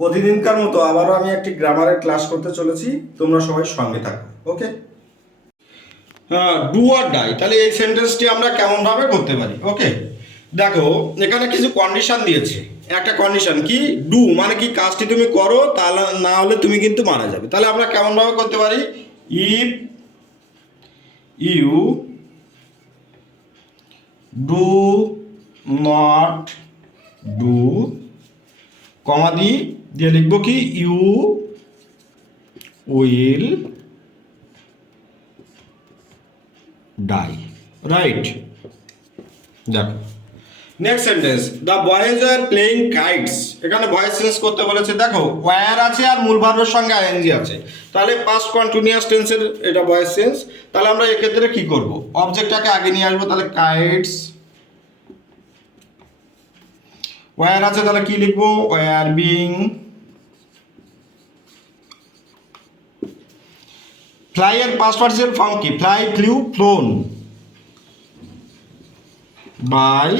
প্রতিদিনকার মতো আবারও আমি একটি গ্রামারের ক্লাস করতে চলেছি, তোমরা সবাই সঙ্গে থাকো। ওকে, ডু আর ডাই, তাহলে এই সেন্টেন্সটি আমরা কেমনভাবে করতে পারি? ওকে, দেখো এখানে কিছু কন্ডিশন দিয়েছে। একটা কন্ডিশন কি, ডু মানে কি কাজটি তুমি করো, তাহলে না হলে তুমি কিন্তু মারা যাবে। তাহলে আমরা কেমনভাবে করতে পারি? If you do not do, comma দিয়ে লিখবো কি, ইউ উইল ডাই, রাইট? দেখো next sentence, the boys are playing kites, এখানে ভয়েস চেঞ্জ করতে বলেছে। দেখো ওয়্যার আছে আর মূল ভার্বের সঙ্গে আইএনজি আছে, তাহলে পাস্ট কন্টিনিউয়াস টেন্সের এটা ভয়েস চেঞ্জ। তাহলে আমরা এক্ষেত্রে কি করব, অবজেক্টটাকে আগে নিয়ে আসবো। তাহলে কাইটস, ওয়্যার আছে তাহলে কি লিখবো, ওয়্যার বিং। ফ্লাই এর পাস্ট পার্টিসিপল ফর্ম কি, fly, flew, flown by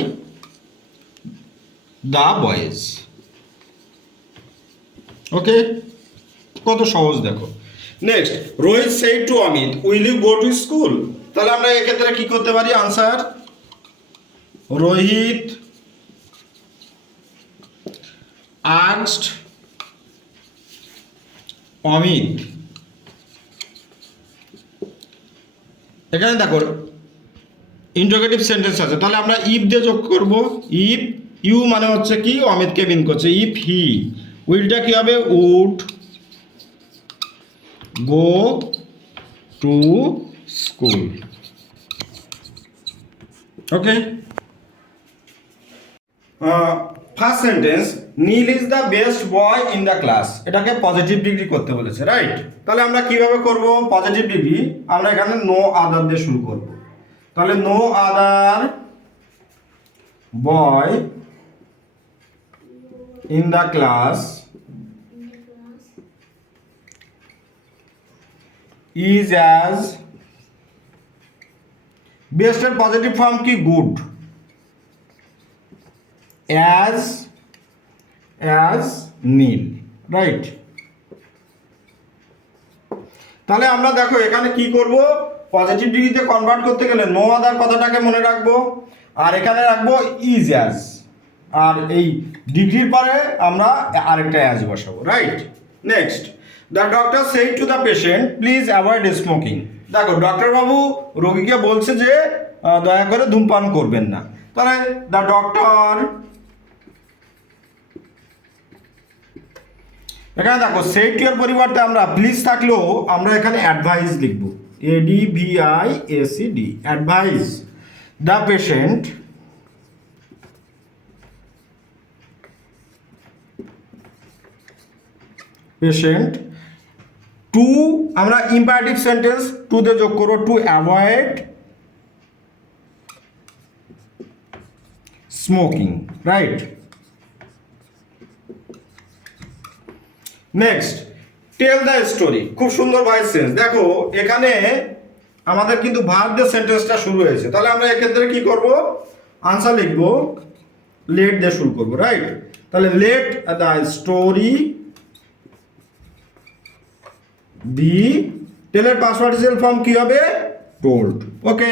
the boys. Okay, কত সহজ দেখো। Next, Rohit said to Amit, will you go to school. তাহলে আমরা এক্ষেত্রে কি করতে পারি, আনসার, রোহিত asked অমিত। এখানে দেখো ইন্টারোগেটিভ সেন্টেন্স আছে, তাহলে আমরা ইফ দিয়ে যোগ করব। ইফ ইউ মানে হচ্ছে কি, অমিতকে মিন করছে। ইফ হি, উইলটা কি হবে, would go to school. Okay, first sentence, Neel is the best boy in the class, এটাকে পজিটিভ ডিগ্রি করতে বলেছে, রাইট? তাহলে আমরা কিভাবে করব পজিটিভ ডিগ্রি, আমরা এখানে নো আদার দিয়ে শুরু করব। তাহলে no other boy in the class is as, বেস্টের পজিটিভ ফর্ম কি, গুড, অ্যাজ নীল, রাইট? তাহলে আমরা দেখো এখানে কি করব, পজিটিভ ডিগ্রিতে কনভার্ট করতে গেলে নো আদার কথাটাকে মনে রাখবো, আর এখানে রাখবো ইজ অ্যাজ, আর এই ডিগ্রির পরে আমরা আরেকটা অ্যাজ বসাবো, right? Next, the doctor said to the patient please avoid smoking. দেখো ডক্টর বাবু রোগীকে বলছে যে দয়া করে ধূমপান করবেন না। তাহলে দ্য ডক্টর, এখানে দেখো সেড টু এর পরিবর্তে আমরা প্লিজ থাকলেও আমরা এখানে অ্যাডভাইস লিখবো, ADVIACD, advise the patient to, আমরা ইম্পারেটিভ সেন্টেন্স টু তে যোগ করবো, to avoid smoking, right? Next, tell the story, খুব সুন্দর ভয়েস চেঞ্জ। দেখো এখানে আমাদের কিন্তু ভার্ব দিয়ে সেন্টেন্সটা শুরু হয়েছে, তাহলে আমরা এক্ষেত্রে কি করব, আনসার লিখবো, লেট দিয়ে শুরু করবো, রাইট? তাহলে লেট দ্য স্টোরি বি, টেলের পাস্ট পার্টিসিপল ফর্ম কি হবে, টোল্ড। ওকে।